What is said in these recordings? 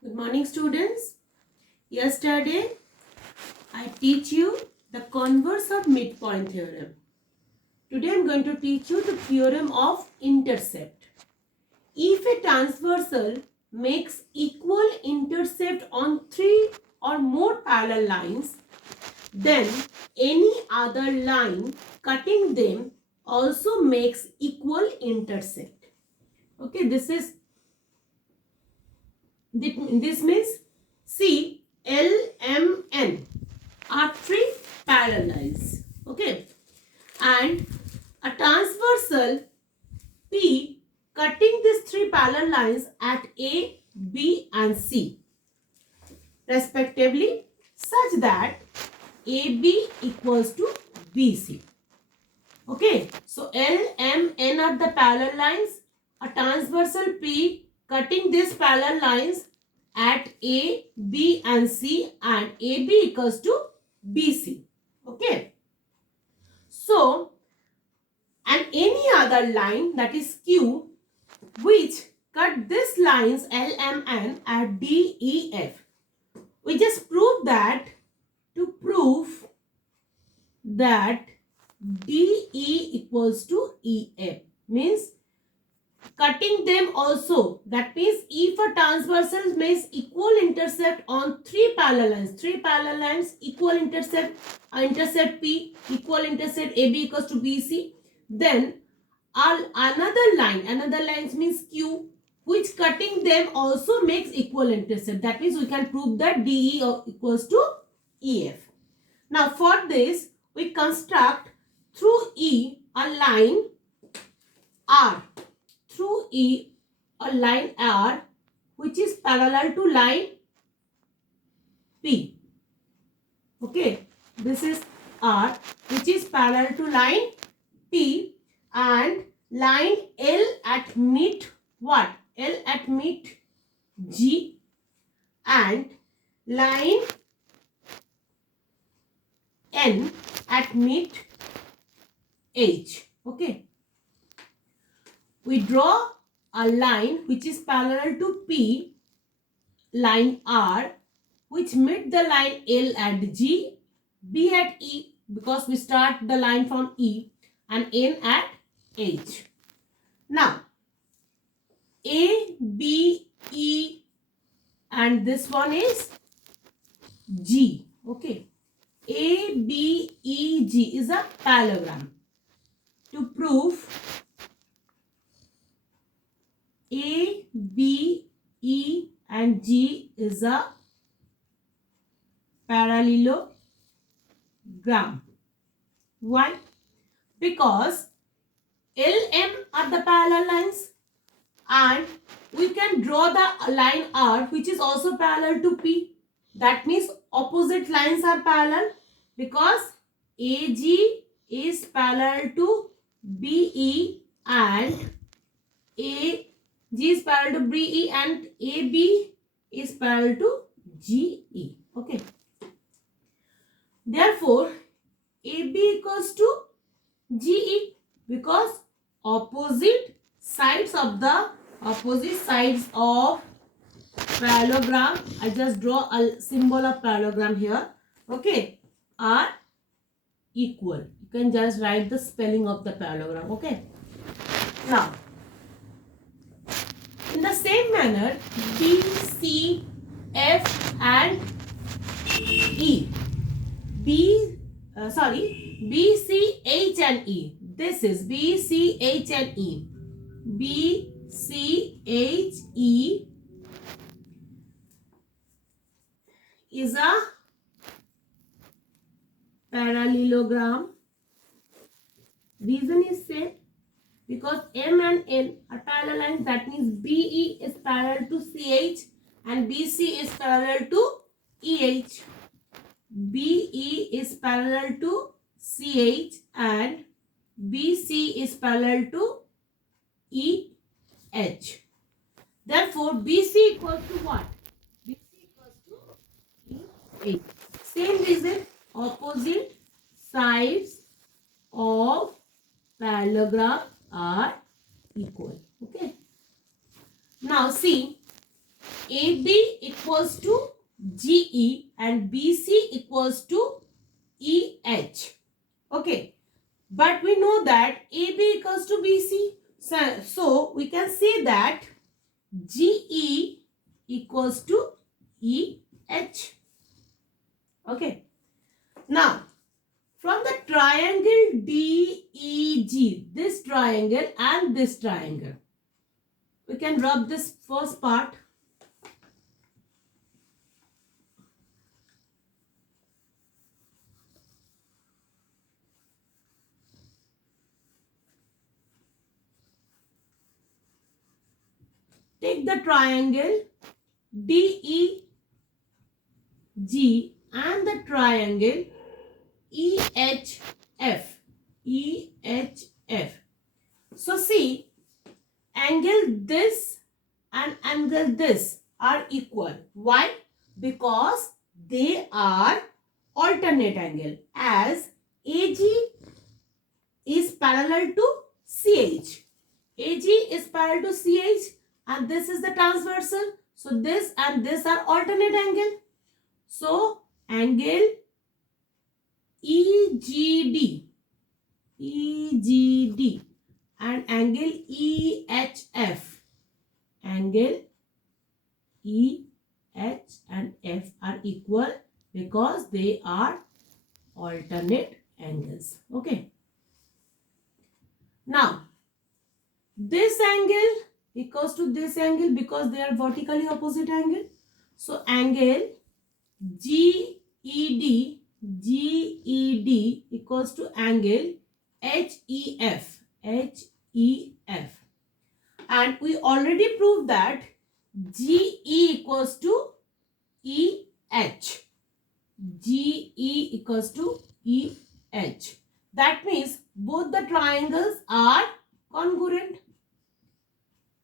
Good morning, students. Yesterday, I teach you the converse of midpoint theorem. Today, I am going to teach you the theorem of intercept. If a transversal makes equal intercept on three or more parallel lines, then any other line cutting them also makes equal intercept. Okay, this means C, L, M, N are three parallel lines. Okay, and a transversal P cutting these three parallel lines at A, B, and C respectively, such that AB equals to BC. Okay, so L, M, N are the parallel lines. A transversal P cutting these parallel lines at A, B, and C, and AB equals to BC. Okay. So, and any other line, that is Q, which cut these lines L, M, N at D, E, F. We just proved that to prove that DE equals to EF means cutting them also. That means if a transversal makes equal intercept on three parallel lines equal intercept P equal intercept AB equals to BC, then another line means Q, which cutting them also makes equal intercept. That means we can prove that DE equals to EF. Now for this, we construct through E a line R. Through E a line R which is parallel to line P. Okay, this is R which is parallel to line P, and line L at mid what? L at mid G, and line N at mid H. Okay. We draw a line which is parallel to P, line R, which meet the line L at G, B at E, because we start the line from E, and N at H. Now, A, B, E, and this one is G. Okay. A, B, E, G is a parallelogram. To prove A, B, E, and G is a parallelogram. Why? Because L, M are the parallel lines, and we can draw the line R which is also parallel to P. That means opposite lines are parallel, because AG is parallel to BE and AG is parallel to BE and AB is parallel to GE. Okay. Therefore, AB equals to GE, because opposite sides of parallelogram, I just draw a symbol of parallelogram here, okay, are equal. You can just write the spelling of the parallelogram. Okay. Now, in the same manner, B, C, F, and E. B, C, H, and E. This is B, C, H, and E. B, C, H, E is a parallelogram. Reason is same, because M and N are parallel lines. That means BE is parallel to CH and BC is parallel to EH. BE is parallel to CH and BC is parallel to EH. Therefore, BC equals to what? BC equals to EH. Same reason, opposite sides of parallelogram are equal. Okay. Now see, AB equals to GE and BC equals to EH. Okay. But we know that AB equals to BC. So we can say that GE equals to EH. Okay. Now, from the triangle DEG, this triangle and this triangle, we can rub this first part. Take the triangle DEG and the triangle EHF. EHF. So see, angle this and angle this are equal. Why? Because they are alternate angle, as AG is parallel to CH. AG is parallel to CH and this is the transversal. So this and this are alternate angle. So angle EGD and angle EHF, angle EH and F are equal because they are alternate angles. Okay. Now, this angle equals to this angle because they are vertically opposite angle. So, angle GED equals to angle HEF. And we already proved that GE equals to EH. GE equals to EH. That means both the triangles are congruent.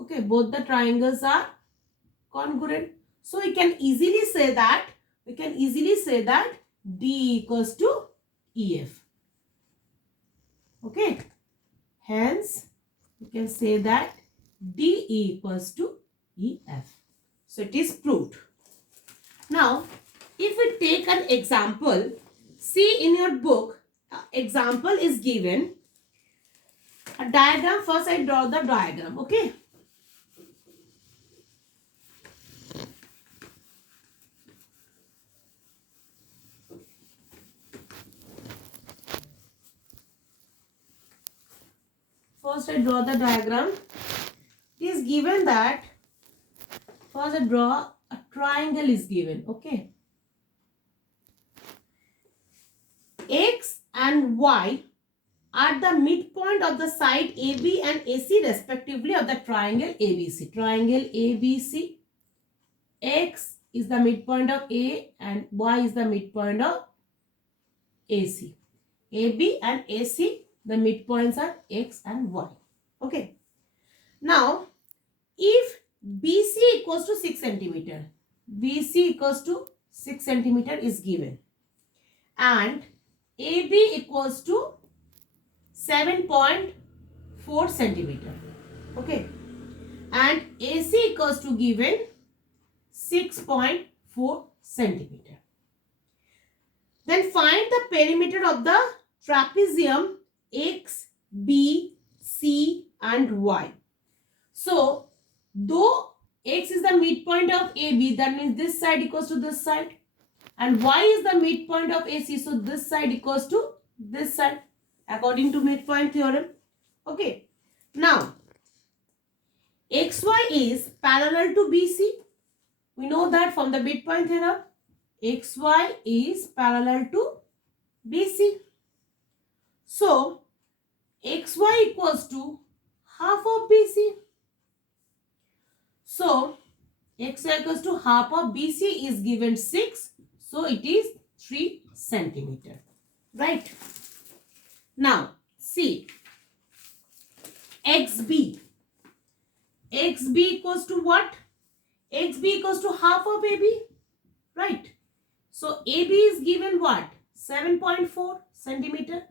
Okay, both the triangles are congruent. So we can easily say that D equals to EF. Okay. Hence, we can say that D equals to EF. So it is proved. Now, if we take an example, see in your book, example is given. A diagram, first I draw the diagram, okay? First I draw the diagram. It is given that, first I draw a triangle is given, okay? X and Y are the midpoint of the side AB and AC respectively of the triangle ABC. Triangle ABC. X is the midpoint of A and Y is the midpoint of AC. AB and AC, the midpoints are X and Y. Okay. Now, if BC equals to 6 centimeter, BC equals to 6 centimeter is given, and AB equals to 7.4 centimeter. Okay. And AC equals to given 6.4 centimeter. Then find the perimeter of the trapezium X, B, C and Y. So, though X is the midpoint of AB, that means this side equals to this side. And Y is the midpoint of AC, so this side equals to this side, according to midpoint theorem. Okay. Now, XY is parallel to BC. We know that from the midpoint theorem. XY is parallel to BC. So, XY equals to half of BC. So, XY equals to half of BC is given 6. So, it is 3 centimeter. Right. Now, see. XB. XB equals to what? XB equals to half of AB. Right. So, AB is given what? 7.4 centimeter.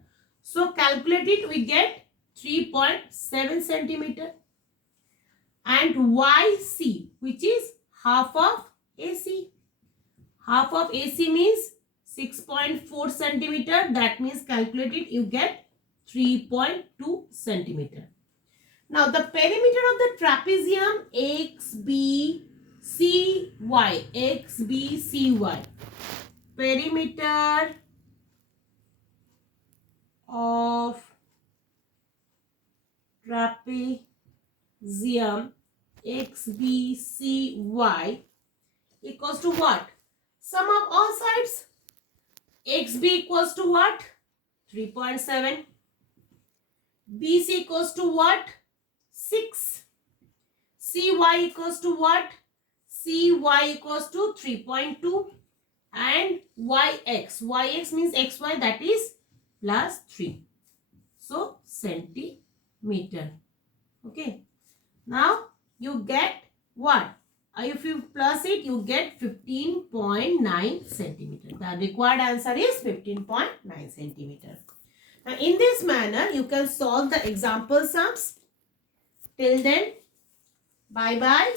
So, calculate it, we get 3.7 centimeter. And YC, which is half of AC. Half of AC means 6.4 centimeter. That means calculate it, you get 3.2 centimeter. Now the perimeter of the trapezium XBCY. XBCY. Perimeter of trapezium XBCY equals to what? Sum of all sides. XB equals to what? 3.7. BC equals to what? 6. CY equals to what? CY equals to 3.2. And YX. YX means XY, that is plus 3. So, centimeter. Okay. Now, you get what? If you plus it, you get 15.9 centimeter. The required answer is 15.9 centimeter. Now, in this manner, you can solve the example sums. Till then, bye-bye.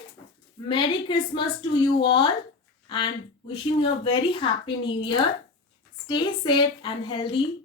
Merry Christmas to you all and wishing you a very happy new year. Stay safe and healthy.